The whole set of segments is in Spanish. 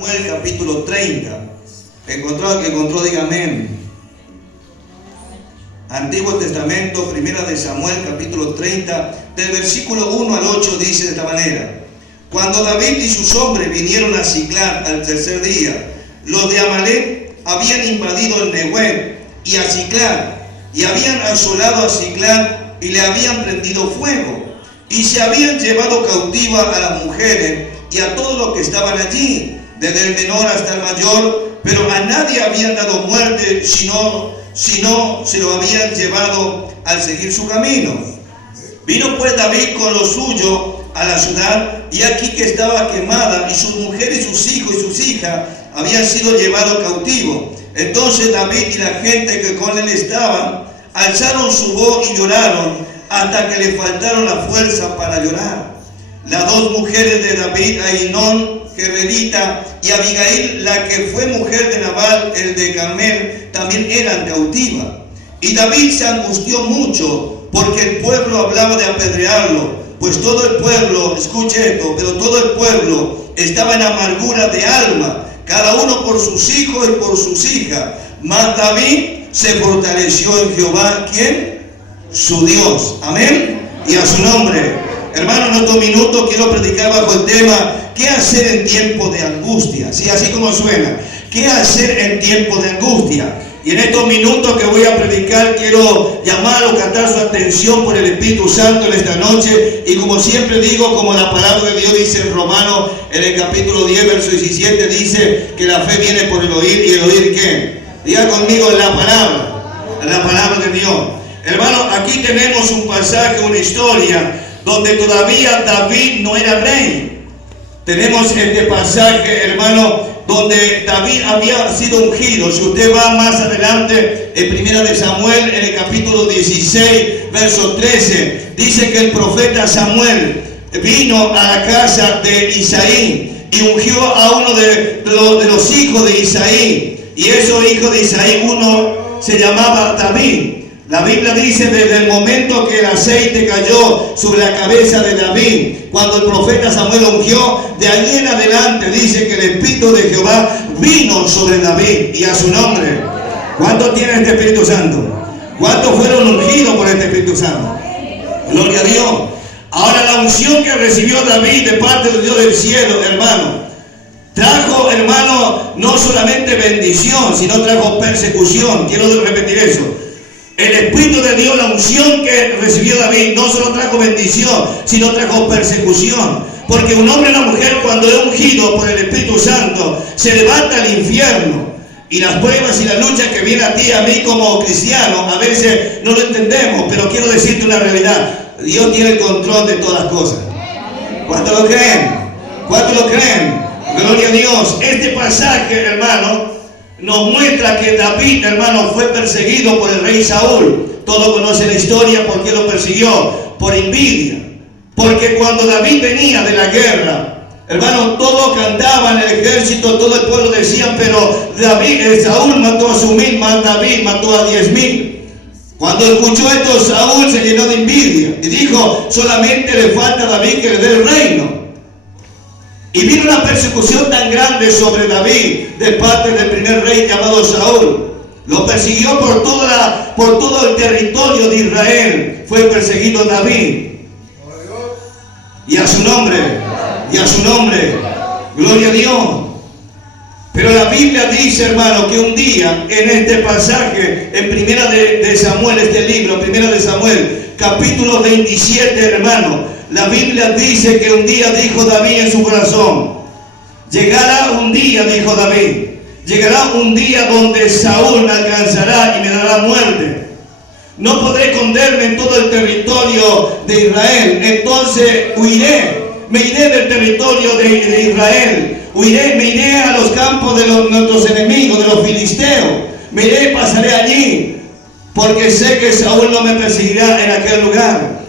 Samuel capítulo 30. El que encontró, diga amén. Antiguo Testamento, primera de Samuel capítulo 30, del versículo 1 al 8 dice de esta manera: Cuando David y sus hombres vinieron a Siclag al tercer día, los de Amalec habían invadido el Neguev y a Siclag, y habían asolado a Siclag y le habían prendido fuego, y se habían llevado cautiva a las mujeres y a todos los que estaban allí, desde el menor hasta el mayor, pero a nadie habían dado muerte, sino se lo habían llevado al seguir su camino. Vino pues David con lo suyo a la ciudad, y aquí que estaba quemada, y sus mujeres y sus hijos y sus hijas habían sido llevados cautivos. Entonces David y la gente que con él estaban alzaron su voz y lloraron hasta que le faltaron la fuerza para llorar. Las dos mujeres de David, Ahinoam Jerelita y Abigail, la que fue mujer de Nabal el de Carmel, también eran cautivas. Y David se angustió mucho porque el pueblo hablaba de apedrearlo, pues todo el pueblo, escuche esto, pero todo el pueblo estaba en amargura de alma, cada uno por sus hijos y por sus hijas. Mas David se fortaleció en Jehová, ¿quién? Su Dios. Amén. Y a su nombre. Hermano, en estos minutos quiero predicar bajo el tema: ¿qué hacer en tiempo de angustia? Sí, así como suena. ¿Qué hacer en tiempo de angustia? Y en estos minutos que voy a predicar, quiero llamar o captar su atención por el Espíritu Santo en esta noche. Y como siempre digo, como la palabra de Dios dice en Romanos, en el capítulo 10, verso 17, dice que la fe viene por el oír, y el oír ¿qué? Diga conmigo, la palabra de Dios. Hermano, aquí tenemos un pasaje, una historia, donde todavía David no era rey. Tenemos este pasaje, hermano, donde David había sido ungido. Si usted va más adelante, en primera de Samuel, en el capítulo 16, verso 13, dice que el profeta Samuel vino a la casa de Isaí y ungió a uno de los hijos de Isaí. Y esos hijos de Isaí, uno se llamaba David. La Biblia dice desde el momento que el aceite cayó sobre la cabeza de David, cuando el profeta Samuel lo ungió, de allí en adelante dice que el Espíritu de Jehová vino sobre David, y a su nombre. ¿Cuántos tienen este Espíritu Santo? ¿Cuántos fueron ungidos por este Espíritu Santo? Gloria a Dios. Ahora, la unción que recibió David de parte de Dios del cielo, hermano, trajo, hermano, no solamente bendición, sino trajo persecución. Quiero repetir eso. El Espíritu de Dios, la unción que recibió David, no solo trajo bendición, sino trajo persecución. Porque un hombre y una mujer, cuando es ungido por el Espíritu Santo, se levanta al infierno. Y las pruebas y las luchas que vienen a ti y a mí como cristianos, a veces no lo entendemos, pero quiero decirte una realidad: Dios tiene el control de todas las cosas. ¿Cuántos lo creen? ¿Cuántos lo creen? Gloria a Dios. Este pasaje, hermano, nos muestra que David, hermano, fue perseguido por el rey Saúl. Todos conocen la historia. ¿Por qué lo persiguió? Por envidia. Porque cuando David venía de la guerra, hermano, todos cantaban, el ejército, todo el pueblo decían: pero Saúl mató a 1000, más David mató a 10,000. Cuando escuchó esto, Saúl se llenó de envidia y dijo: solamente le falta a David que le dé el reino. Y vino una persecución tan grande sobre David de parte del primer rey llamado Saúl. Lo persiguió por todo el territorio de Israel. Fue perseguido David. Y a su nombre. Y a su nombre. Gloria a Dios. Pero la Biblia dice, hermano, que un día, en este pasaje, en primera de Samuel, este libro, primera de Samuel, capítulo 27, hermano, la Biblia dice que un día dijo David en su corazón: llegará un día, dijo David, llegará un día donde Saúl me alcanzará y me dará muerte. No podré esconderme en todo el territorio de Israel. Entonces huiré, me iré del territorio de Israel. Huiré, me iré a los campos de nuestros enemigos, de los filisteos. Me iré, pasaré allí, porque sé que Saúl no me perseguirá en aquel lugar.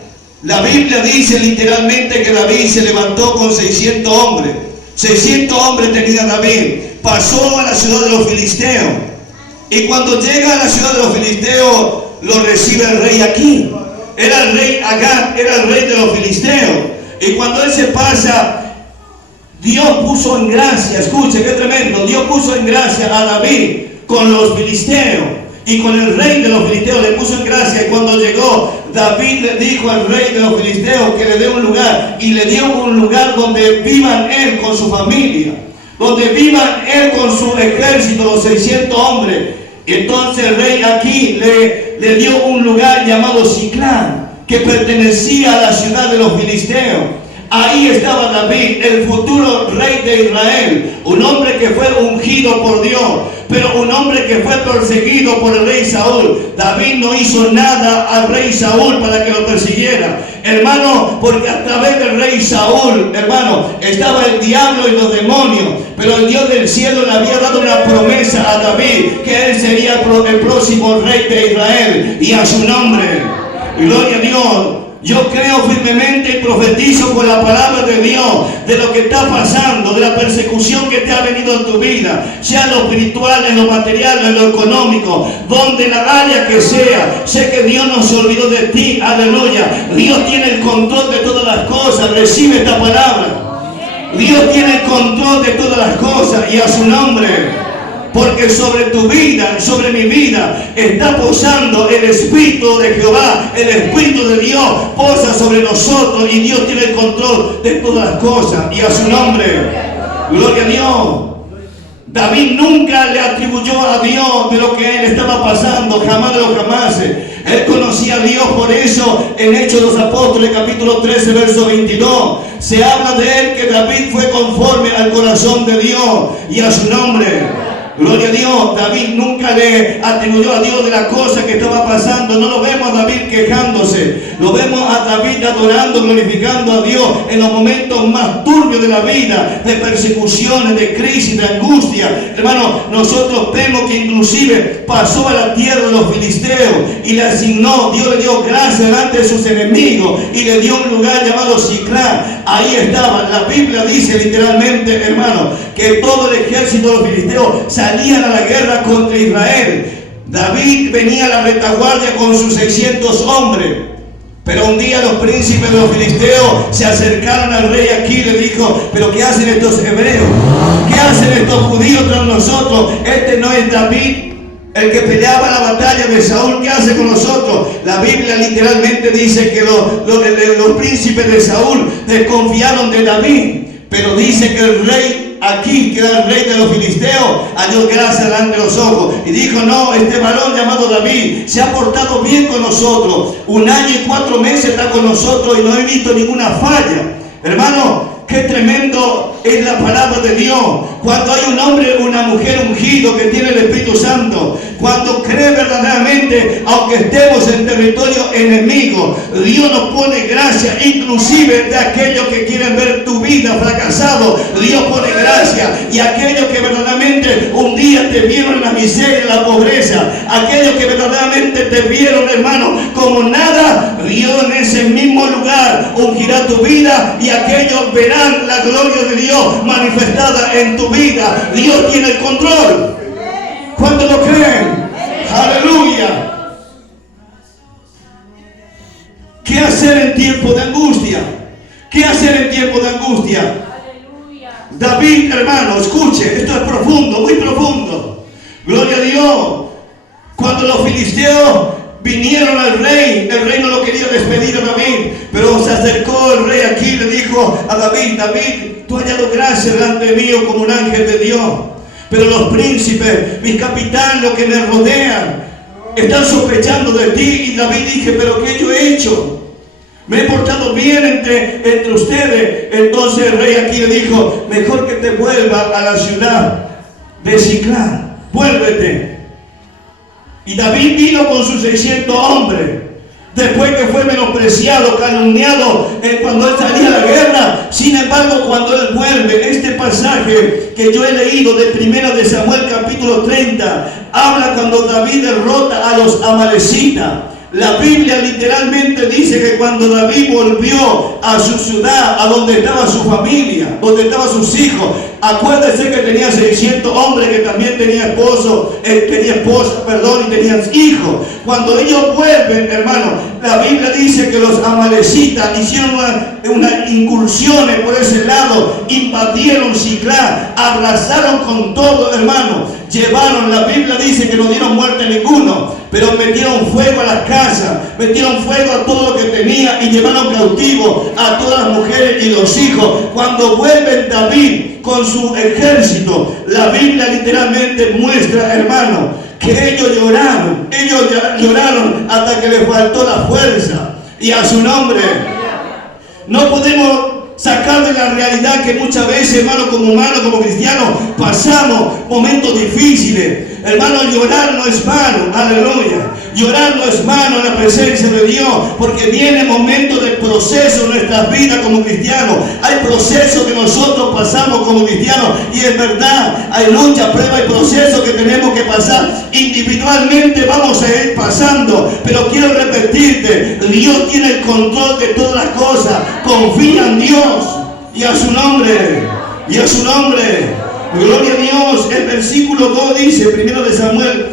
La Biblia dice literalmente que David se levantó con 600 hombres. 600 hombres tenía David. Pasó a la ciudad de los filisteos. Y cuando llega a la ciudad de los filisteos, lo recibe el rey Aquín. Era el rey Agag, era el rey de los filisteos. Y cuando él se pasa Dios puso en gracia, escuche, qué tremendo, Dios puso en gracia a David con los filisteos y con el rey de los filisteos le puso en gracia. Y cuando llegó, David le dijo al rey de los filisteos que le dé un lugar, y le dio un lugar donde vivan él con su familia, donde vivan él con su ejército, los 600 hombres. Y entonces el rey aquí le dio un lugar llamado Siclán, que pertenecía a la ciudad de los filisteos. Ahí estaba David, el futuro rey de Israel, un hombre que fue ungido por Dios, pero un hombre que fue perseguido por el rey Saúl. David no hizo nada al rey Saúl para que lo persiguiera, hermano, porque a través del rey Saúl, hermano, estaba el diablo y los demonios, pero el Dios del cielo le había dado una promesa a David, que él sería el próximo rey de Israel, y a su nombre, gloria a Dios. Yo creo firmemente y profetizo por la palabra de Dios de lo que está pasando, de la persecución que te ha venido en tu vida, sea en lo espiritual, en lo material, en lo económico, donde la área que sea. Sé que Dios no se olvidó de ti, aleluya. Dios tiene el control de todas las cosas, recibe esta palabra. Dios tiene el control de todas las cosas, y a su nombre. Porque sobre tu vida, sobre mi vida, está posando el Espíritu de Jehová, el Espíritu de Dios posa sobre nosotros, y Dios tiene el control de todas las cosas, y a su nombre, gloria a Dios. David nunca le atribuyó a Dios de lo que él estaba pasando, jamás de los jamases. Él conocía a Dios, por eso en Hechos de los Apóstoles, capítulo 13, verso 22, se habla de él que David fue conforme al corazón de Dios, y a su nombre. Gloria a Dios. David nunca le atribuyó a Dios de la cosa que estaba pasando. No lo vemos a David quejándose. Lo vemos a David adorando, glorificando a Dios en los momentos más turbios de la vida, de persecuciones, de crisis, de angustia. Hermano, nosotros vemos que inclusive pasó a la tierra de los filisteos y le asignó, Dios le dio gracia delante de sus enemigos y le dio un lugar llamado Siclán. Ahí estaba. La Biblia dice literalmente, hermano, que todo el ejército de los filisteos salían a la guerra contra Israel. David venía a la retaguardia con sus 600 hombres. Pero un día los príncipes de los filisteos se acercaron al rey aquí y le dijo: ¿pero qué hacen estos hebreos? ¿Qué hacen estos judíos tras nosotros? Este no es David, el que peleaba la batalla de Saúl. ¿Qué hace con nosotros? La Biblia literalmente dice que los príncipes de Saúl desconfiaron de David. Pero dice que el rey aquí, que era el rey de los filisteos, halló gracia delante de los ojos y dijo: no, este varón llamado David se ha portado bien con nosotros. 1 año y 4 meses está con nosotros y no he visto ninguna falla. Hermano, qué tremendo es la palabra de Dios. Cuando hay un hombre o una mujer ungido que tiene el Espíritu Santo, cuando cree verdaderamente, aunque estemos en territorio enemigo, Dios nos pone gracia, inclusive de aquellos que quieren ver tu vida fracasado. Dios pone gracia, y aquellos que verdaderamente un día te vieron en la miseria, en la pobreza, aquellos que verdaderamente te vieron, hermano, como nada, Dios en ese mismo lugar ungirá tu vida, y aquellos verán la gloria de Dios manifestada en tu vida. Dios tiene el control. ¿Cuántos lo creen? Aleluya. ¿Qué hacer en tiempo de angustia? ¿Qué hacer en tiempo de angustia? David, hermano, escuche, esto es profundo, muy profundo. Gloria a Dios. Cuando los filisteos vinieron al rey, el rey no lo quería despedir a David, pero se acercó el rey aquí y le dijo a David: David, tú has hallado gracia delante mío como un ángel de Dios, pero los príncipes, mis capitanes, los que me rodean, están sospechando de ti. Y David dije: pero ¿qué yo he hecho? Me he portado bien entre ustedes. Entonces el rey aquí le dijo: mejor que te vuelvas a la ciudad de Siclán, vuélvete. Y David vino con sus 600 hombres, después que fue menospreciado, calumniado cuando él salía a la guerra. Sin embargo, cuando él vuelve, este pasaje que yo he leído de 1 de Samuel capítulo 30, habla cuando David derrota a los amalecitas. La Biblia literalmente dice que cuando David volvió a su ciudad, a donde estaba su familia, donde estaban sus hijos, acuérdese que tenía 600 hombres, que también tenía esposa, y tenían hijos. Cuando ellos vuelven, hermano, la Biblia dice que los amalecitas hicieron una incursiones por ese lado, invadieron Siclá, arrasaron con todo, hermano. Llevaron, la Biblia dice que no dieron muerte a ninguno, pero metieron fuego a las casas, metieron fuego a todo lo que tenía y llevaron cautivo a todas las mujeres y los hijos. Cuando vuelve David con su ejército, la Biblia literalmente muestra, hermano, que ellos lloraron hasta que les faltó la fuerza. Y a su nombre, no podemos sacar de la realidad que muchas veces, hermano, como humanos, como cristianos, pasamos momentos difíciles. Hermano, llorar no es vano, aleluya. Llorar no es vano en la presencia de Dios, porque viene momentos de proceso en nuestras vidas como cristianos. Hay procesos que nosotros pasamos como cristianos, y es verdad, hay lucha, prueba y procesos que tenemos que pasar. Individualmente vamos a ir pasando, pero quiero repetirte, Dios tiene el control de todas las cosas. Confía en Dios y a su nombre, y a su nombre. Gloria a Dios. El versículo 2 dice, 1 de Samuel,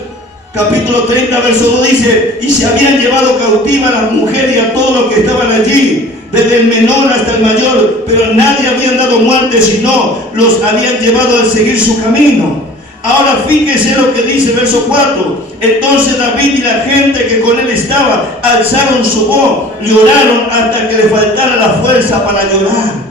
capítulo 30, verso 2 dice: y se habían llevado cautiva a las mujeres y a todos los que estaban allí, desde el menor hasta el mayor, pero nadie habían dado muerte, sino los habían llevado a seguir su camino. Ahora fíjese lo que dice verso 4. Entonces David y la gente que con él estaba alzaron su voz, lloraron hasta que le faltara la fuerza para llorar.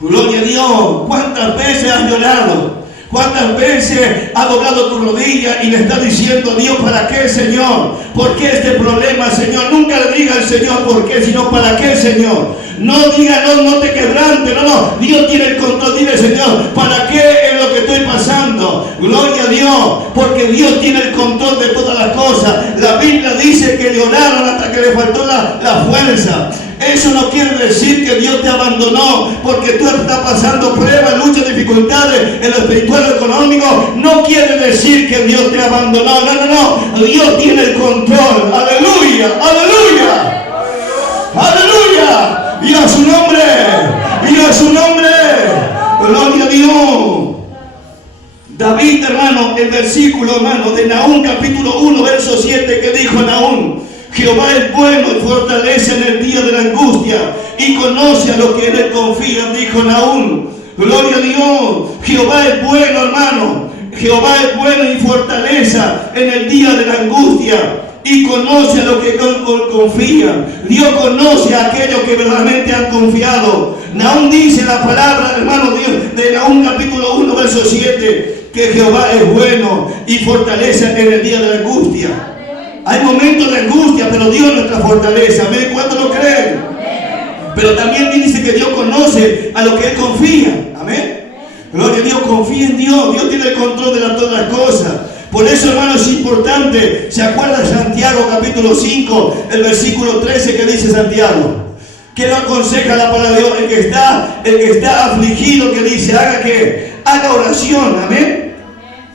Gloria a Dios. ¿Cuántas veces has llorado? ¿Cuántas veces has doblado tu rodilla y le estás diciendo: Dios, ¿para qué, Señor? ¿Por qué este problema, Señor? Nunca le diga al Señor por qué, sino ¿para qué, Señor? No diga, no te quebrantes, no. Dios tiene el control. Dile: Señor, ¿para qué es lo que estoy pasando? Gloria a Dios, porque Dios tiene el control de todas las cosas. La Biblia dice que lloraron hasta que le faltó la fuerza. Eso no quiere decir que Dios te abandonó, porque tú estás pasando pruebas, luchas, dificultades en lo espiritual, en lo económico. No quiere decir que Dios te abandonó. No. Dios tiene el control. Aleluya, aleluya, aleluya. Y a su nombre, y a su nombre. Gloria a Dios. David, hermano, el versículo, hermano, de Nahum, capítulo 1, verso 7, que dijo Nahum: Jehová es bueno y fortalece en el día de la angustia, y conoce a los que en él confían, dijo Nahum. Gloria a Dios. Jehová es bueno, hermano. Jehová es bueno y fortaleza en el día de la angustia, y conoce a los que confían. Dios conoce a aquellos que verdaderamente han confiado. Nahum dice la palabra, hermano, Dios, de Nahum capítulo 1, verso 7, que Jehová es bueno y fortaleza en el día de la angustia. Hay momentos de angustia, pero Dios es nuestra fortaleza. ¿Amén? ¿Cuántos lo creen? Pero también dice que Dios conoce a los que Él confía. Amén. Gloria a Dios, confía en Dios. Dios tiene el control de todas las cosas. Por eso, hermano, es importante. ¿Se acuerda Santiago capítulo 5, el versículo 13, que dice Santiago? ¿Qué nos aconseja la palabra de Dios? El que está afligido, que dice, haga oración. Amén.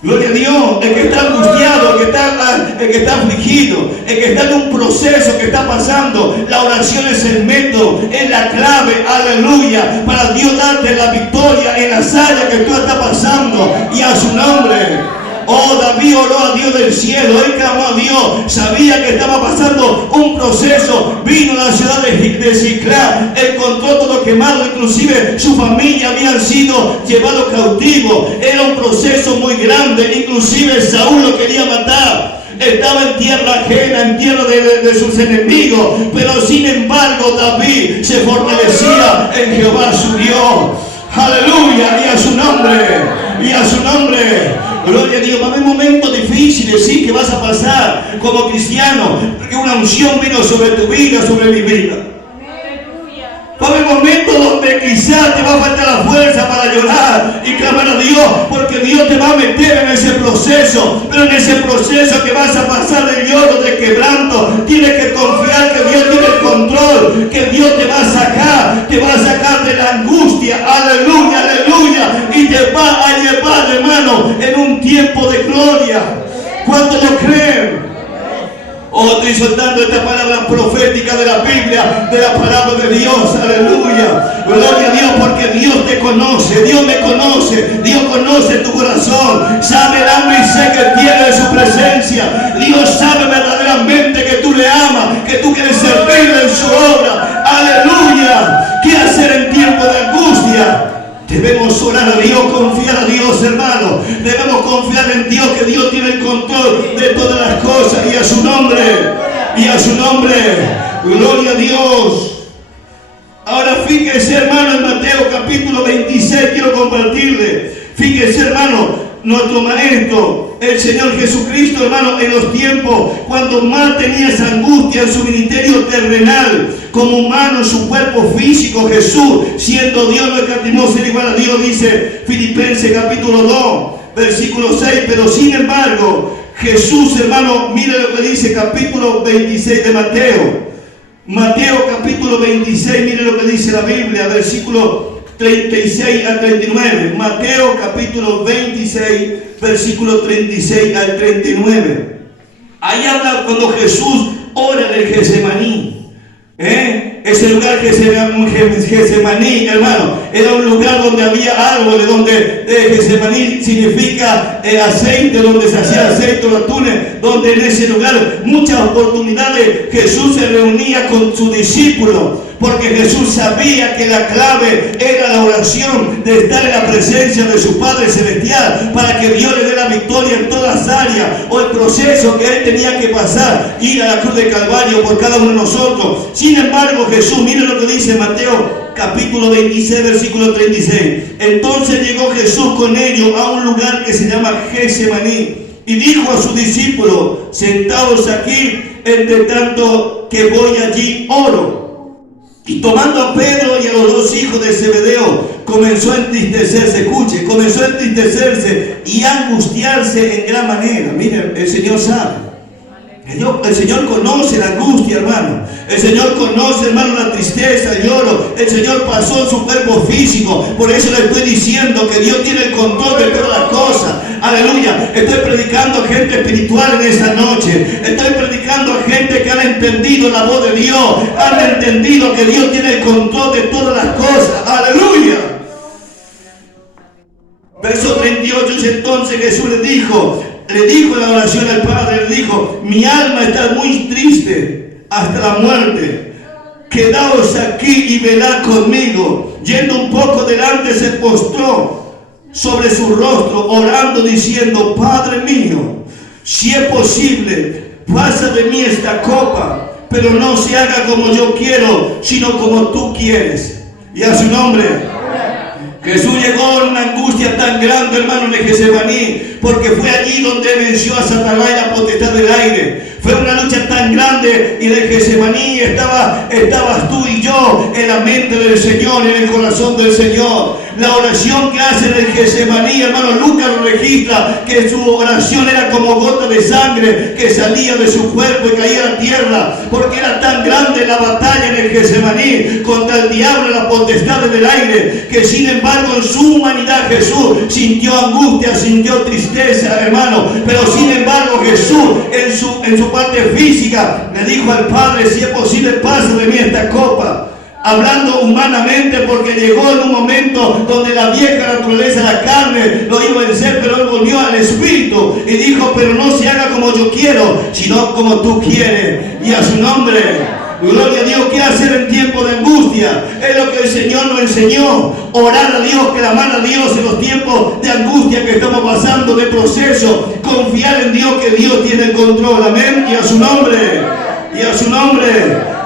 Gloria a Dios. El que está angustiado, el que está afligido, el que está en un proceso que está pasando, la oración es el método, es la clave, aleluya, para Dios darte la victoria en la sala que tú estás pasando, y a su nombre. Oh, David oró a Dios del cielo, él clamó a Dios, sabía que estaba pasando un proceso, vino a la ciudad de Siclá, encontró todo quemado, inclusive su familia habían sido llevados cautivos, era un proceso muy grande, inclusive Saúl lo quería matar. Estaba en tierra ajena, en tierra de sus enemigos, pero sin embargo David se fortalecía en Jehová su Dios. Aleluya, y a su nombre, y a su nombre. Gloria a Dios. Va a haber momentos difíciles, sí, que vas a pasar como cristiano, porque una unción vino sobre tu vida, sobre mi vida. Va a haber momentos donde quizás te va a faltar la fuerza para llorar y clamar a Dios, porque Dios te va a meter en ese proceso. Pero en ese proceso que vas a pasar de lloro, de quebranto, tienes que confiar que Dios tiene el control, que Dios te va a sacar de la angustia, aleluya, aleluya, y te va a llevar, hermano, en un tiempo de gloria. ¿Cuántos lo creen? Oh, estoy soltando esta palabra profética de la Biblia, de la palabra de Dios, aleluya. Gloria a Dios, porque Dios te conoce, Dios me conoce, Dios conoce tu corazón, sabe el hambre y sé que tiene de su presencia. Dios sabe verdaderamente que tú le amas, que tú quieres servir Debemos confiar en Dios, que Dios tiene el control de todas las cosas, y a su nombre, gloria a Dios. Ahora fíjese, hermano, en Mateo capítulo 26, quiero compartirle. Fíjese, hermano, nuestro maestro, el Señor Jesucristo, hermano, en los tiempos cuando más tenía esa angustia en su ministerio terrenal, como humano en su cuerpo físico, Jesús, siendo Dios, no escatimó ser igual a Dios, dice Filipenses capítulo 2, versículo 6. Pero sin embargo, Jesús, hermano, mire lo que dice capítulo 26 de Mateo. Mateo capítulo 26, mire lo que dice la Biblia, versículo 36 al 39. Mateo capítulo 26, versículo 36 al 39. Ahí habla cuando Jesús ora en el Getsemaní. Ese lugar Getsemaní, hermano, era un lugar donde había árboles, donde Getsemaní significa aceite, donde se hacía aceite, los túneles, donde en ese lugar muchas oportunidades Jesús se reunía con sus discípulos, porque Jesús sabía que la clave era la oración, de estar en la presencia de su Padre Celestial, para que Dios le dé la victoria en todas las áreas, o el proceso que Él tenía que pasar, ir a la cruz de Calvario por cada uno de nosotros. Sin embargo, Jesús, mire lo que dice Mateo capítulo 26, versículo 36. Entonces llegó Jesús con ellos a un lugar que se llama Getsemaní, y dijo a sus discípulos: sentados aquí, entre tanto que voy allí, oro. Y tomando a Pedro y a los dos hijos de Zebedeo, comenzó a entristecerse, escuche, comenzó a entristecerse y a angustiarse en gran manera. Miren, el Señor sabe. El Señor conoce la angustia, hermano. El Señor conoce, hermano, la tristeza, el lloro. El Señor pasó en su cuerpo físico. Por eso le estoy diciendo que Dios tiene el control de todas las cosas. Aleluya. Estoy predicando a gente espiritual en esta noche. Estoy predicando a gente que han entendido la voz de Dios. Han entendido que Dios tiene el control de todas las cosas. Aleluya. Verso 38. Entonces Jesús le dijo en la oración al Padre, le dijo: mi alma está muy triste hasta la muerte. Quedaos aquí y velad conmigo. Yendo un poco delante, se postró sobre su rostro, orando, diciendo: Padre mío, si es posible, pasa de mí esta copa, pero no se haga como yo quiero, sino como tú quieres. Y a su nombre. Jesús llegó en una angustia tan grande, hermano, de Getsemaní, porque fue allí donde venció a Satanás y la potestad del aire. Fue una lucha tan grande, y en el Getsemaní estabas tú y yo en la mente del Señor, en el corazón del Señor. La oración que hace en el Getsemaní, hermano, Lucas lo registra, que su oración era como gota de sangre que salía de su cuerpo y caía a la tierra, porque era tan grande la batalla en el Getsemaní contra el diablo y la potestad del aire, que sin embargo en su humanidad Jesús sintió angustia, sintió tristeza, hermano, pero sin embargo Jesús en su parte física le dijo al Padre: si es posible, pasa de mí esta copa. Hablando humanamente, porque llegó en un momento donde la vieja naturaleza, la carne, lo iba a vencer, pero él volvió al Espíritu y dijo: pero no se haga como yo quiero, sino como tú quieres. Y a su nombre, gloria a Dios. ¿Qué hacer en tiempo de angustia? Es lo que el Señor nos enseñó: orar a Dios, clamar a Dios en los tiempos de angustia que estamos pasando, de proceso. Confiar en Dios, que Dios tiene el control. Amén. Y a su nombre,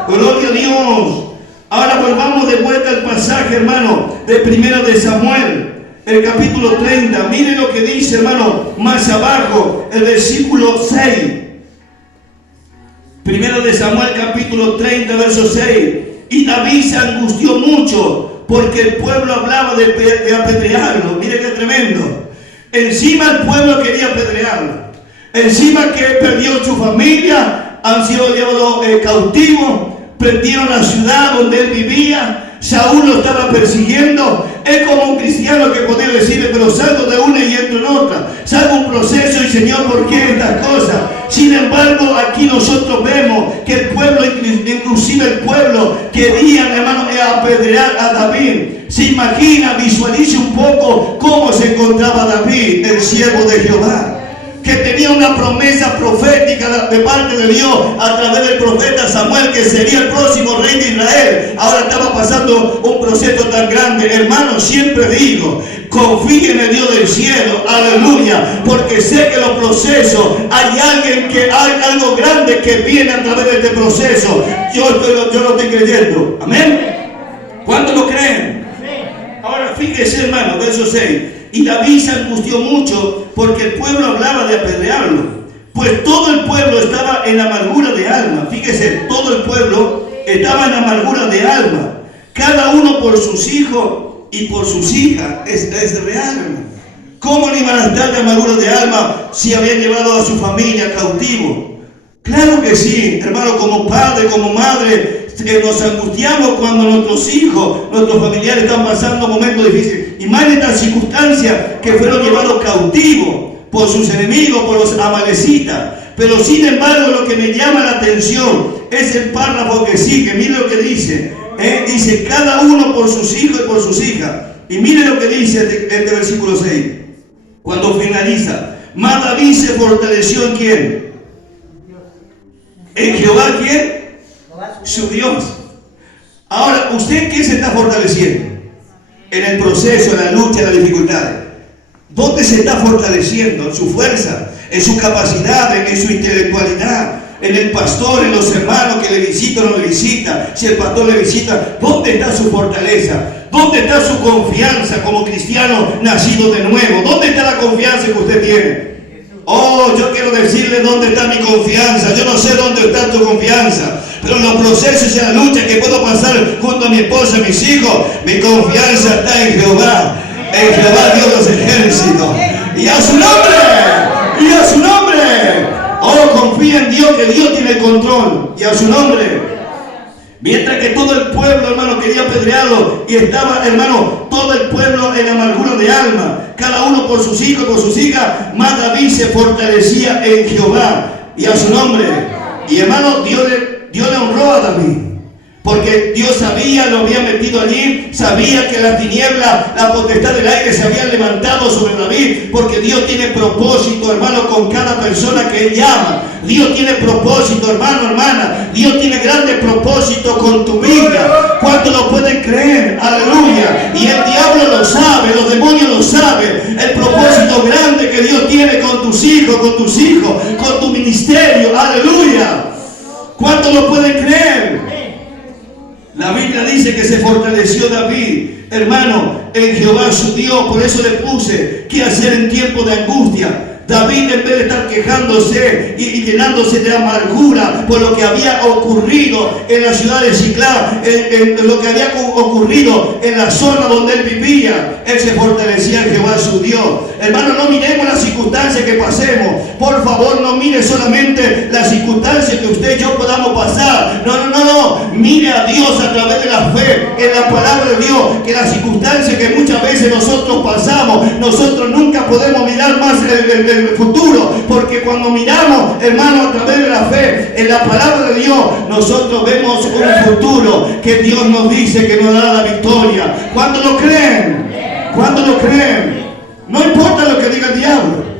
gloria a Dios. Ahora volvamos de vuelta al pasaje, hermano, de Primera de Samuel, el capítulo 30. Mire lo que dice, hermano, más abajo, el versículo 6. Primera de Samuel, capítulo 30, verso 6. Y David se angustió mucho, porque el pueblo hablaba de apedrearlo. Mire qué tremendo. Encima el pueblo quería apedrearlo. Encima que perdió su familia, han sido llevados cautivos. Prendieron la ciudad donde él vivía. Saúl lo estaba persiguiendo. Es como un cristiano que podría decirle: pero salgo de una y entro en otra. Salgo un proceso y Señor, ¿por qué estas cosas? Sin embargo, aquí nosotros vemos que el pueblo, inclusive el pueblo, querían, hermano, apedrear a David. Se imagina, visualice un poco cómo se encontraba David, el siervo de Jehová, que tenía una promesa profética de parte de Dios a través del profeta Samuel, que sería el próximo rey de Israel. Ahora estaba pasando un proceso tan grande. Hermano, siempre digo, confíe en el Dios del cielo, aleluya, porque sé que los procesos, hay algo grande que viene a través de este proceso. Yo lo estoy creyendo, amén. ¿Cuántos lo creen? Ahora fíjese, hermano, verso 6. Y David se angustió mucho porque el pueblo hablaba de apedrearlo, pues todo el pueblo estaba en amargura de alma. Fíjese, todo el pueblo estaba en amargura de alma, cada uno por sus hijos y por sus hijas. Es real, hermano. ¿Cómo no iban a estar de amargura de alma si habían llevado a su familia cautivo? Claro que sí, hermano, como padre, como madre, nos angustiamos cuando nuestros hijos, nuestros familiares están pasando momentos difíciles. Y más en estas circunstancias que fueron llevados cautivos por sus enemigos, por los amalecitas. Pero sin embargo, lo que me llama la atención es el párrafo que sigue. Mire lo que dice. Dice, cada uno por sus hijos y por sus hijas. Y mire lo que dice este versículo 6. Cuando finaliza. Mas David se fortaleció ¿en quién? ¿En Jehová quién? Su Dios. Ahora, ¿usted qué se está fortaleciendo? En el proceso, en la lucha, en las dificultades. ¿Dónde se está fortaleciendo? En su fuerza, en su capacidad, en su intelectualidad, en el pastor, en los hermanos que le visitan o no le visitan. Si el pastor le visita, ¿dónde está su fortaleza? ¿Dónde está su confianza como cristiano nacido de nuevo? ¿Dónde está la confianza que usted tiene? Oh, yo quiero decirle dónde está mi confianza. Yo no sé dónde está tu confianza, pero en los procesos y en la lucha que puedo pasar junto a mi esposa y mis hijos, mi confianza está en Jehová. En Jehová Dios de los ejércitos. Y a su nombre. Y a su nombre. Oh, confía en Dios, que Dios tiene el control. Y a su nombre. Mientras que todo el pueblo, hermano, quería apedrearlo, y estaba, hermano, todo el pueblo en amargura de alma, cada uno por sus hijos, por sus hijas, mas David se fortalecía en Jehová y a su nombre. Y hermano, Dios le honró a David, porque Dios sabía, lo había metido allí, sabía que la tiniebla, la potestad del aire se habían levantado sobre David, porque Dios tiene propósito, hermano, con cada persona que Él llama. Dios tiene propósito, hermano, hermana. Dios tiene grandes propósitos con tu vida. ¿Cuántos lo pueden creer? Aleluya. Y el diablo lo sabe, los demonios lo saben. El propósito grande que Dios tiene con tus hijos, con tu ministerio. Aleluya. ¿Cuántos lo pueden creer? La Biblia dice que se fortaleció David, hermano, en Jehová su Dios. Por eso le puse qué hacer en tiempo de angustia. David, en vez de estar quejándose y llenándose de amargura por lo que había ocurrido en la ciudad de Siclá, en lo que había ocurrido en la zona donde él vivía, él se fortalecía en Jehová su Dios. Hermano, no miremos las circunstancias que pasemos. Por favor, no mire solamente las circunstancias que usted y yo podamos pasar. No. Mire a Dios a través de la fe, en la palabra de Dios, que las circunstancias que muchas veces nosotros pasamos, nosotros nunca podemos mirar más el futuro, porque cuando miramos, hermano, a través de la fe, en la palabra de Dios, nosotros vemos un futuro que Dios nos dice que nos dará la victoria. ¿Cuántos lo creen? ¿Cuántos lo creen? No importa lo que diga el diablo.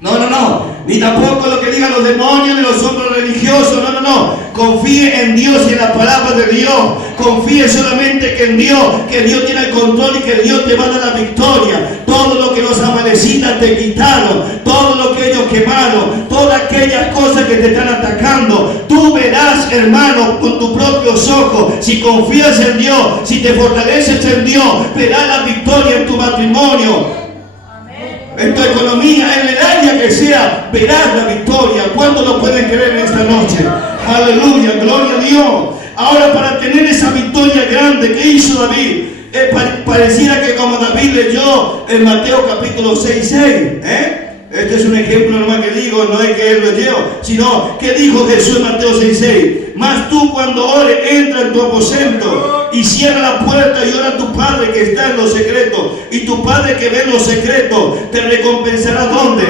No. Ni tampoco lo que digan los demonios, ni los hombres religiosos. No. Confíe en Dios y en la palabra de Dios. Confíe solamente que en Dios, que Dios tiene el control y que Dios te va a dar la victoria. Todo lo que los amalecitas te quitaron, todo lo que ellos quemaron, todas aquellas cosas que te están atacando, tú verás, hermano, con tus propios ojos. Si confías en Dios, si te fortaleces en Dios, verás la victoria en tu matrimonio, en tu economía, en el área que sea, verás la victoria. ¿Cuántos lo pueden creer en esta noche? Aleluya, gloria a Dios. Ahora, para tener esa victoria grande, ¿qué hizo David? Pareciera que como David leyó en Mateo capítulo 6:6, este es un ejemplo nomás que digo, no es que él lo leyó, sino que dijo Jesús en Mateo 6:6. Mas tú cuando ores, entra en tu aposento y cierra la puerta y ora a tu Padre que está en lo secreto. Y tu Padre que ve en lo secreto te recompensará ¿dónde?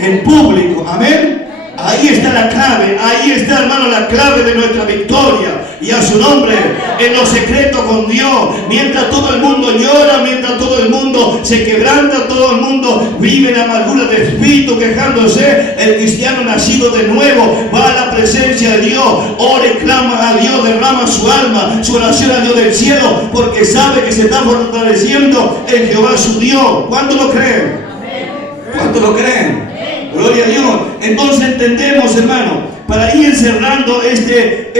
En público. Amén. Ahí está la clave, ahí está, hermano, la clave de nuestra victoria. Y a su nombre, en lo secreto con Dios, mientras todo el mundo llora, mientras todo el mundo se quebranta, todo el mundo vive en amargura de espíritu, quejándose, el cristiano nacido de nuevo va a la presencia de Dios, ora y clama a Dios, derrama su alma, su oración a Dios del cielo, porque sabe que se está fortaleciendo en Jehová su Dios. ¿Cuánto lo creen? ¿Cuánto lo creen? Gloria a Dios. Entonces entendemos, hermano, para ir cerrando este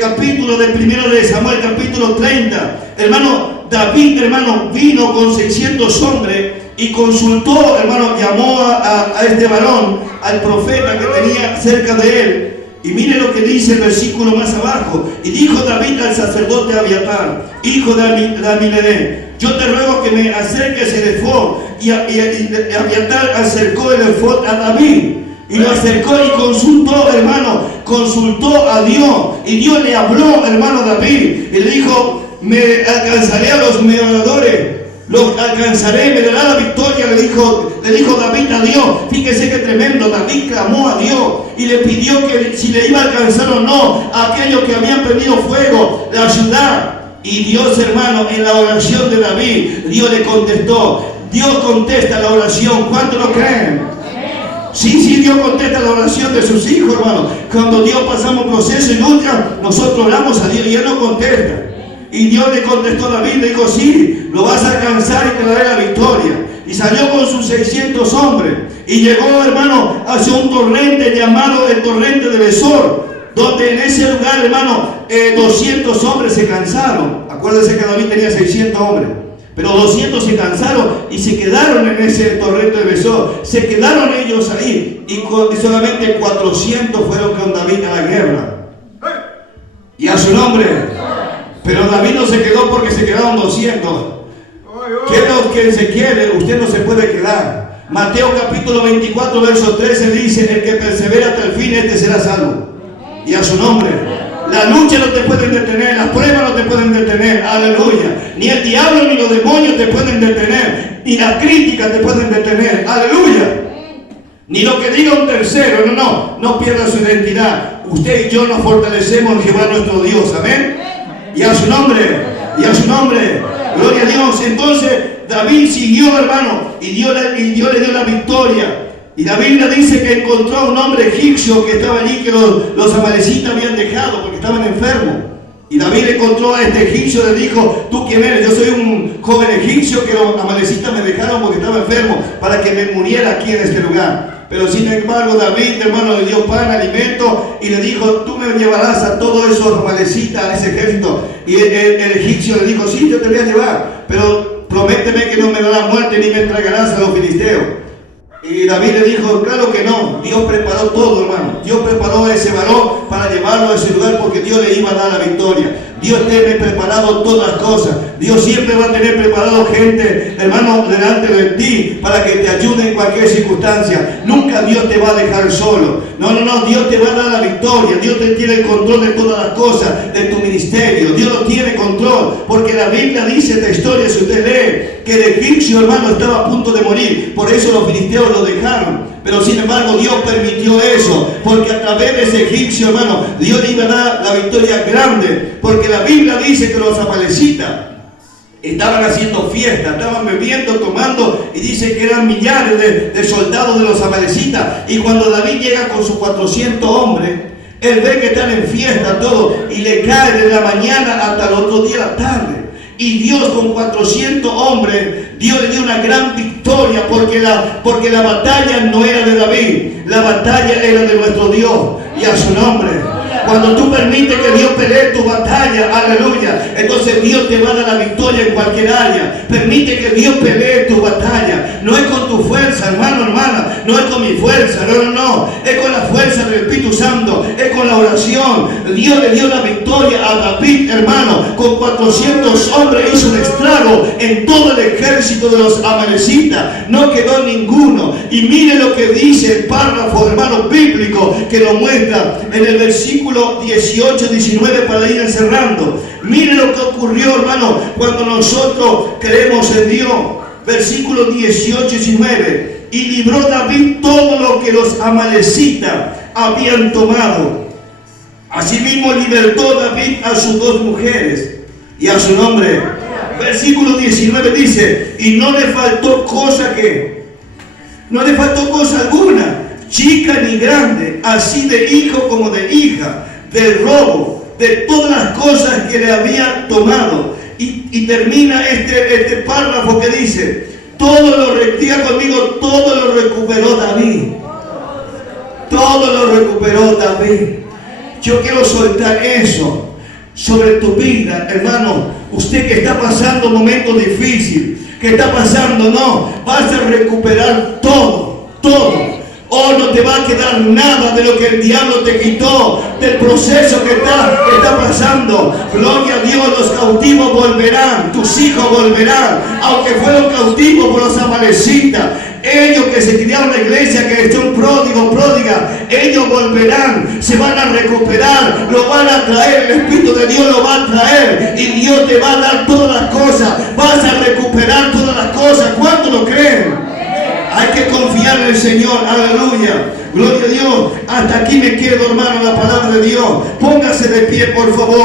capítulo de 1 de Samuel, capítulo 30, hermano, David, hermano, vino con 600 hombres y consultó, hermano, llamó a este varón, al profeta que tenía cerca de él. Y mire lo que dice el versículo más abajo. Y dijo David al sacerdote Abiatar, hijo de Amilelé: yo te ruego que me acerques el efod. Y Abiatar acercó el efod a David. Y lo acercó y consultó, hermano, consultó a Dios. Y Dios le habló, hermano, a David. Y le dijo: me alcanzaré a los merodeadores, los alcanzaré, me dará la victoria, le dijo David a Dios. Fíjese que tremendo, David clamó a Dios y le pidió que si le iba a alcanzar o no a aquellos que habían prendido fuego la ciudad. Y Dios, hermano, en la oración de David, Dios le contestó. Dios contesta la oración. ¿Cuánto lo creen? Sí, Dios contesta la oración de sus hijos, hermano. Cuando Dios pasamos proceso y lucha, nosotros oramos a Dios y Él nos contesta. Y Dios le contestó a David, le dijo: sí, lo vas a alcanzar y te daré la victoria. Y salió con sus 600 hombres y llegó, hermano, hacia un torrente llamado el torrente de Besor, donde en ese lugar, hermano, 200 hombres se cansaron. Acuérdense que David tenía 600 hombres, pero 200 se cansaron y se quedaron en ese torrente de Besor. Se quedaron ellos ahí y solamente 400 fueron con David a la guerra. Y a su nombre. Pero David no se quedó porque se quedaron 200. ¿Qué es lo que se quiere? Usted no se puede quedar. Mateo capítulo 24, verso 13 dice: el que persevera hasta el fin, este será salvo. Y a su nombre. La lucha no te pueden detener, las pruebas no te pueden detener, aleluya. Ni el diablo ni los demonios te pueden detener, ni las críticas te pueden detener, aleluya. Ni lo que diga un tercero, no pierda su identidad. Usted y yo nos fortalecemos en Jehová nuestro Dios, amén. Y a su nombre, gloria a Dios. Entonces David siguió, hermano, y Dios le dio la victoria. Y la Biblia dice que encontró a un hombre egipcio que estaba allí, que los amalecitas habían dejado porque estaban enfermos. Y David encontró a este egipcio, le dijo: ¿tú quién eres? Yo soy un joven egipcio que los amalecitas me dejaron porque estaba enfermo, para que me muriera aquí en este lugar. Pero sin embargo David, hermano, le dio pan, alimento, y le dijo: tú me llevarás a todos esos amalecitas, a ese ejército. Y el egipcio le dijo: sí, yo te voy a llevar, pero prométeme que no me darás muerte ni me entregarás a los filisteos. Y David le dijo: claro que no. Dios preparó todo, hermano. Dios preparó a ese varón para llevarlo a ese lugar, porque Dios le iba a dar la victoria. Dios tiene preparado todas las cosas. Dios siempre va a tener preparado gente, hermano, delante de ti, para que te ayude en cualquier circunstancia. Nunca Dios te va a dejar solo. No, Dios te va a dar la victoria. Dios te tiene el control de todas las cosas, de tu ministerio. Dios lo tiene control, porque la Biblia dice esta historia, si usted lee, que el egipcio, hermano, estaba a punto de morir. Por eso los filisteos lo dejaron. Pero sin embargo Dios permitió eso, porque a través de ese egipcio, hermano, Dios le iba a dar la victoria grande. Porque la Biblia dice que los amalecitas estaban haciendo fiesta, estaban bebiendo, tomando, y dice que eran millares de soldados de los amalecitas. Y cuando David llega con sus 400 hombres, él ve que están en fiesta todo, y le cae de la mañana hasta el otro día la tarde. Y Dios con 400 hombres, Dios le dio una gran victoria, porque la batalla no era de David, la batalla era de nuestro Dios, y a su nombre. Cuando tú permites que Dios pelee tu batalla, aleluya, entonces Dios te va a dar la victoria en cualquier área. Permite que Dios pelee tu batalla. No es con tu fuerza, hermano, hermana, no es con mi fuerza, no, es con la fuerza del Espíritu Santo, es con la oración. Dios le dio la victoria a David, hermano, con 400 hombres hizo un estrago en todo el ejército de los amalecitas, no quedó ninguno. Y mire lo que dice el párrafo, hermano, bíblico, que lo muestra en el versículo 18, 19, para ir encerrando. Mire lo que ocurrió, hermano, cuando nosotros creemos en Dios. Versículo 18, 19. Y libró David todo lo que los amalecitas habían tomado. Asimismo libertó David a sus 2 mujeres y a su nombre. Versículo 19 dice, y no le faltó cosa no le faltó cosa alguna, chica ni grande, así de hijo como de hija, del robo, de todas las cosas que le había tomado. Y termina este párrafo que dice, diga conmigo, todo lo recuperó David. Todo lo recuperó David. Yo quiero soltar eso sobre tu vida, hermano. Usted que está pasando un momento difícil, que está pasando, no, vas a recuperar todo, todo. Oh, no te va a quedar nada de lo que el diablo te quitó, del proceso que está pasando. Gloria a Dios, los cautivos volverán, tus hijos volverán, aunque fueron cautivos por los amalecitas. Ellos que se criaron en la iglesia, que son pródigos, pródigas, ellos volverán, se van a recuperar, lo van a traer, el Espíritu de Dios lo va a traer y Dios te va a dar todas las cosas, vas a recuperar todas las cosas. ¿Cuánto lo creen? Hay que confiar en el Señor, aleluya, gloria a Dios. Hasta aquí me quedo, hermano, la palabra de Dios. Póngase de pie, por favor.